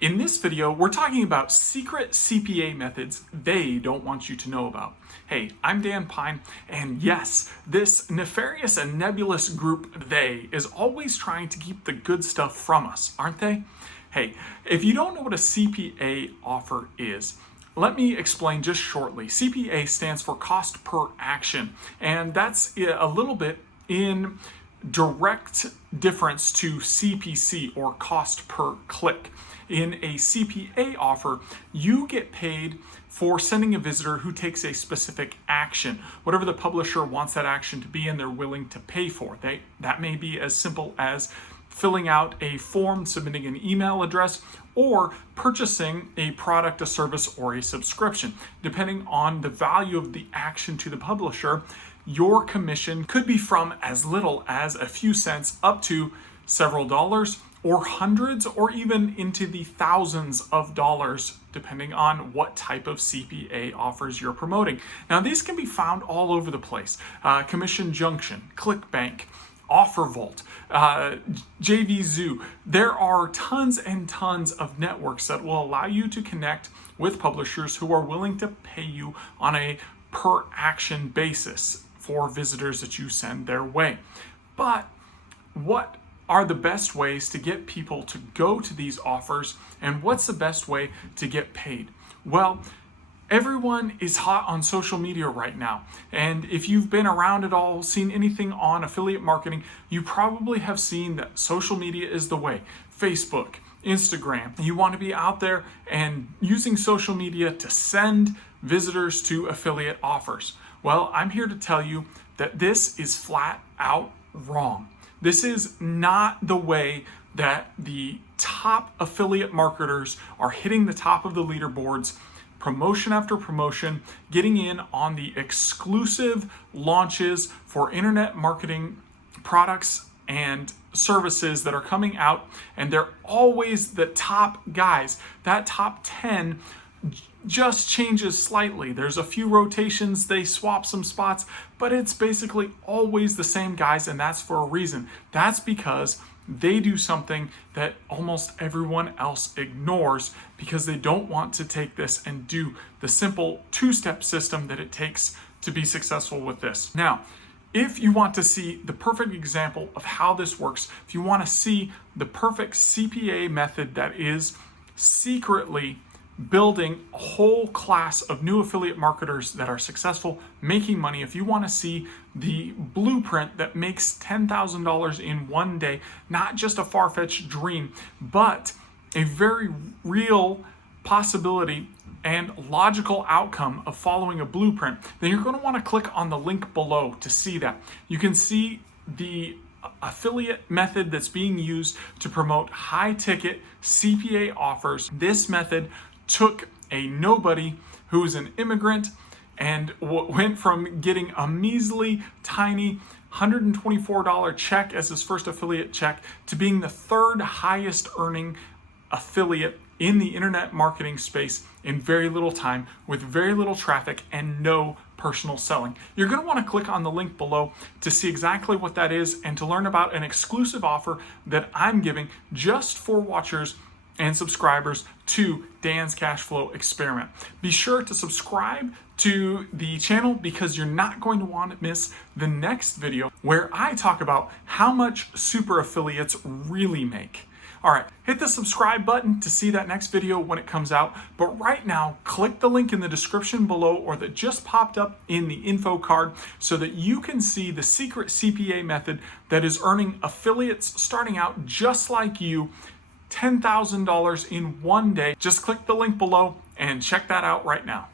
In this video, we're talking about secret CPA methods they don't want you to know about. Hey, I'm Dan Pine, and yes, this nefarious and nebulous group they is always trying to keep the good stuff from us, aren't they? Hey, if you don't know what a CPA offer is, let me explain just shortly. CPA stands for cost per action, and that's a little bit in direct difference to CPC, or cost per click. In a CPA offer, you get paid for sending a visitor who takes a specific action, whatever the publisher wants that action to be and they're willing to pay for. That may be as simple as filling out a form, submitting an email address, or purchasing a product, a service, or a subscription. Depending on the value of the action to the publisher, your commission could be from as little as a few cents up to several dollars, or hundreds, or even into the thousands of dollars, depending on what type of CPA offers you're promoting. Now, these can be found all over the place. Commission Junction, Clickbank, OfferVault, JVZoo. There are tons and tons of networks that will allow you to connect with publishers who are willing to pay you on a per action basis for visitors that you send their way. But what are the best ways to get people to go to these offers, and what's the best way to get paid? Well, everyone is hot on social media right now, and if you've been around at all, seen anything on affiliate marketing, you probably have seen that social media is the way. Facebook, Instagram. You want to be out there and using social media to send visitors to affiliate offers. Well, I'm here to tell you that this is flat out wrong. This is not the way that the top affiliate marketers are hitting the top of the leaderboards, promotion after promotion, getting in on the exclusive launches for internet marketing products and services that are coming out, and they're always the top guys. That top 10 just changes slightly. There's a few rotations, they swap some spots, but it's basically always the same guys, and that's for a reason. That's because they do something that almost everyone else ignores, because they don't want to take this and do the simple two-step system that it takes to be successful with this. Now, if you want to see the perfect example of how this works, if you want to see the perfect CPA method that is secretly building a whole class of new affiliate marketers that are successful, making money, if you want to see the blueprint that makes $10,000 in one day, not just a far-fetched dream, but a very real possibility and logical outcome of following a blueprint, then you're going to want to click on the link below to see that. You can see the affiliate method that's being used to promote high-ticket CPA offers. This method took a nobody who was an immigrant and went from getting a measly, tiny $124 check as his first affiliate check to being the third highest earning affiliate in the internet marketing space in very little time, with very little traffic and no personal selling. You're going to want to click on the link below to see exactly what that is and to learn about an exclusive offer that I'm giving just for watchers and subscribers to Dan's Cashflow Experiment. Be sure to subscribe to the channel, because you're not going to want to miss the next video where I talk about how much super affiliates really make. All right, hit the subscribe button to see that next video when it comes out. But right now, click the link in the description below, or that just popped up in the info card, so that you can see the secret CPA method that is earning affiliates starting out just like you $10,000 in one day. Just click the link below and check that out right now.